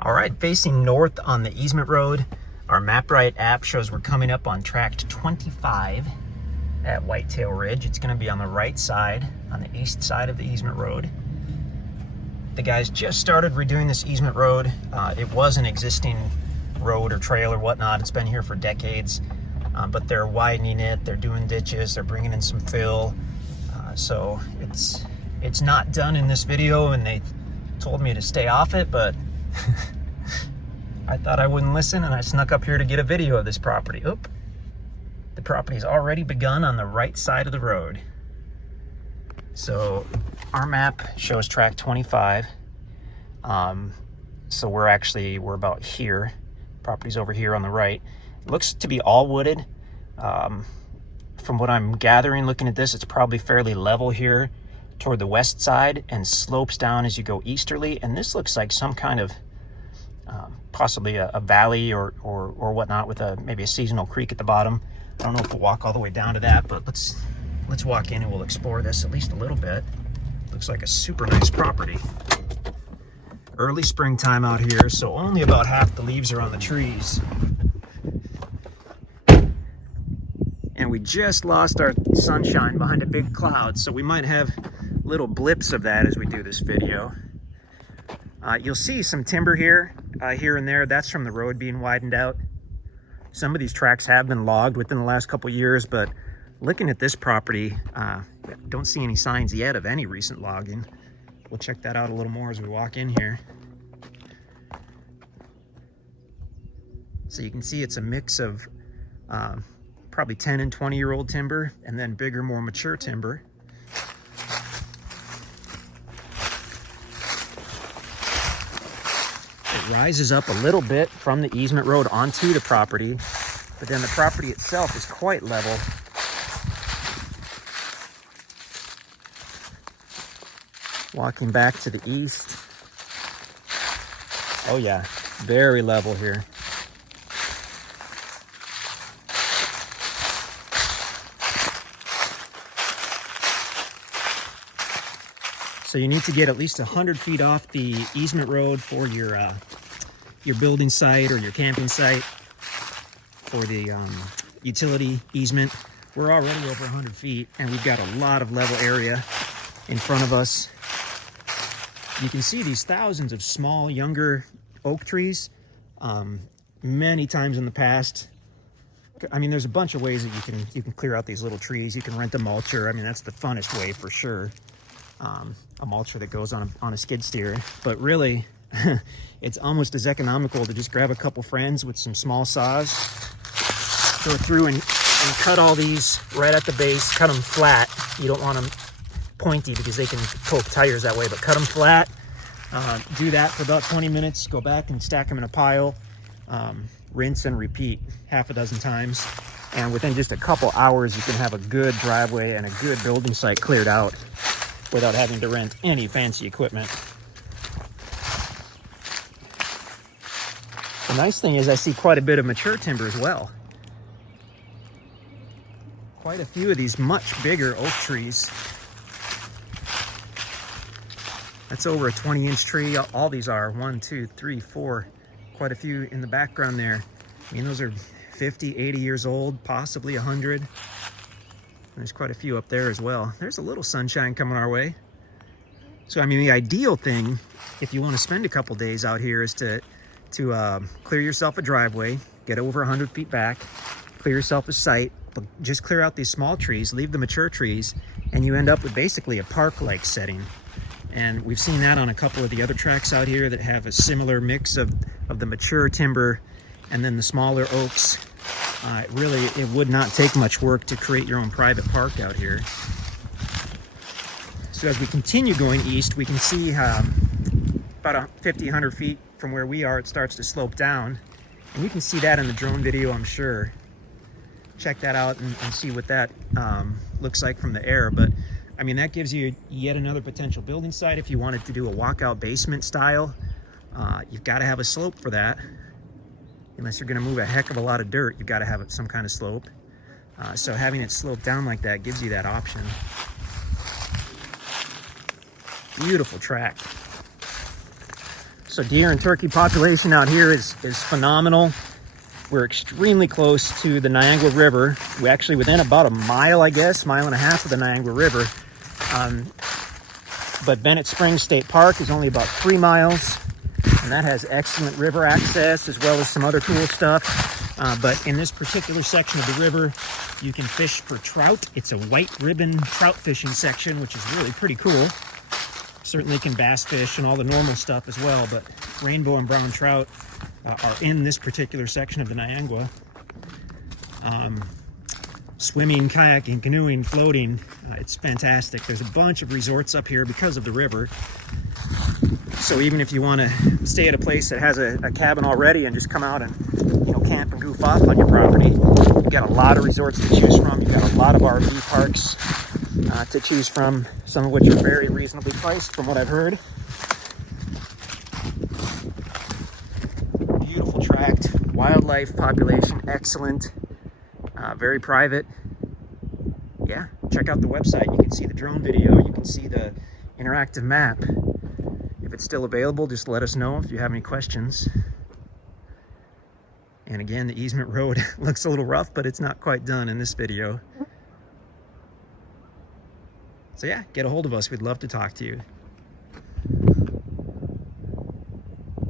All right, facing north on the easement road, our MapRight app shows we're coming up on tract 25 at Whitetail Ridge. It's going to be on the right side, on the east side of the easement road. The guys just started redoing this easement road. It was an existing road or trail or whatnot. It's been here for decades, but they're widening it. They're doing ditches. They're bringing in some fill. So it's not done in this video, and they told me to stay off it, but I thought I wouldn't listen, and I snuck up here to get a video of this property. Oop. The property's already begun on the right side of the road. So our map shows tract 25. So we're about here. Property's over here on the right. It looks to be all wooded. From what I'm gathering, looking at this, it's probably fairly level here toward the west side and slopes down as you go easterly. And this looks like some kind of possibly a valley or whatnot with maybe a seasonal creek at the bottom. I don't know if we'll walk all the way down to that, but let's walk in and we'll explore this at least a little bit. Looks like a super nice property. Early springtime out here, so only about half the leaves are on the trees. And we just lost our sunshine behind a big cloud, so we might have little blips of that as we do this video. You'll see some timber here and there. That's from the road being widened out. Some of these tracks have been logged within the last couple years, but looking at this property, don't see any signs yet of any recent logging. We'll check that out a little more as we walk in here. So you can see it's a mix of probably 10 and 20-year-old timber, and then bigger, more mature timber. It rises up a little bit from the easement road onto the property, but then the property itself is quite level. Walking back to the east. Oh yeah, very level here. So you need to get at least 100 feet off the easement road for your building site or your camping site for the utility easement. We're already over 100 feet, and we've got a lot of level area in front of us. You can see these thousands of small, younger oak trees. Many times in the past, I mean, there's a bunch of ways that you can clear out these little trees. You can rent a mulcher. I mean, that's the funnest way for sure. A mulcher that goes on a skid steer, but really it's almost as economical to just grab a couple friends with some small saws, go through and cut all these right at the base, cut them flat. You don't want them pointy because they can poke tires that way, but cut them flat. Do that for about 20 minutes, go back and stack them in a pile, rinse and repeat half a dozen times, and within just a couple hours you can have a good driveway and a good building site cleared out without having to rent any fancy equipment. The nice thing is I see quite a bit of mature timber as well. Quite a few of these much bigger oak trees. That's over a 20-inch tree. All these are 1, 2, 3, 4. Quite a few in the background there. I mean, those are 50, 80 years old, possibly 100. There's quite a few up there as well. There's a little sunshine coming our way. So, I mean, the ideal thing, if you want to spend a couple days out here, is to clear yourself a driveway, get over 100 feet back, clear yourself a site, but just clear out these small trees, leave the mature trees, and you end up with basically a park-like setting. And we've seen that on a couple of the other tracks out here that have a similar mix of the mature timber and then the smaller oaks. Really, it would not take much work to create your own private park out here. So as we continue going east, we can see about 50, 100 feet from where we are, it starts to slope down. And you can see that in the drone video, I'm sure. Check that out and see what that looks like from the air. But I mean, that gives you yet another potential building site. If you wanted to do a walkout basement style, you've got to have a slope for that. Unless you're going to move a heck of a lot of dirt, you've got to have some kind of slope. So having it slope down like that gives you that option. Beautiful track. So deer and turkey population out here is phenomenal. We're extremely close to the Niangua River. We're actually within about a mile, I guess, mile and a half of the Niangua River. But Bennett Spring State Park is only about 3 miles, and that has excellent river access as well as some other cool stuff. But in this particular section of the river, you can fish for trout. It's a white ribbon trout fishing section, which is really pretty cool. Certainly can bass fish and all the normal stuff as well, but rainbow and brown trout are in this particular section of the Niangua. Swimming, kayaking, canoeing, floating, it's fantastic. There's a bunch of resorts up here because of the river. So even if you want to stay at a place that has a cabin already and just come out and, you know, camp and goof off on your property, you've got a lot of resorts to choose from. You've got a lot of RV parks to choose from, some of which are very reasonably priced from what I've heard. Beautiful tract, wildlife population excellent, very private. Yeah, check out the website. You can see the drone video, you can see the interactive map. If it's still available, just let us know if you have any questions. And again, the easement road looks a little rough, but it's not quite done in this video. So yeah, get a hold of us. We'd love to talk to you.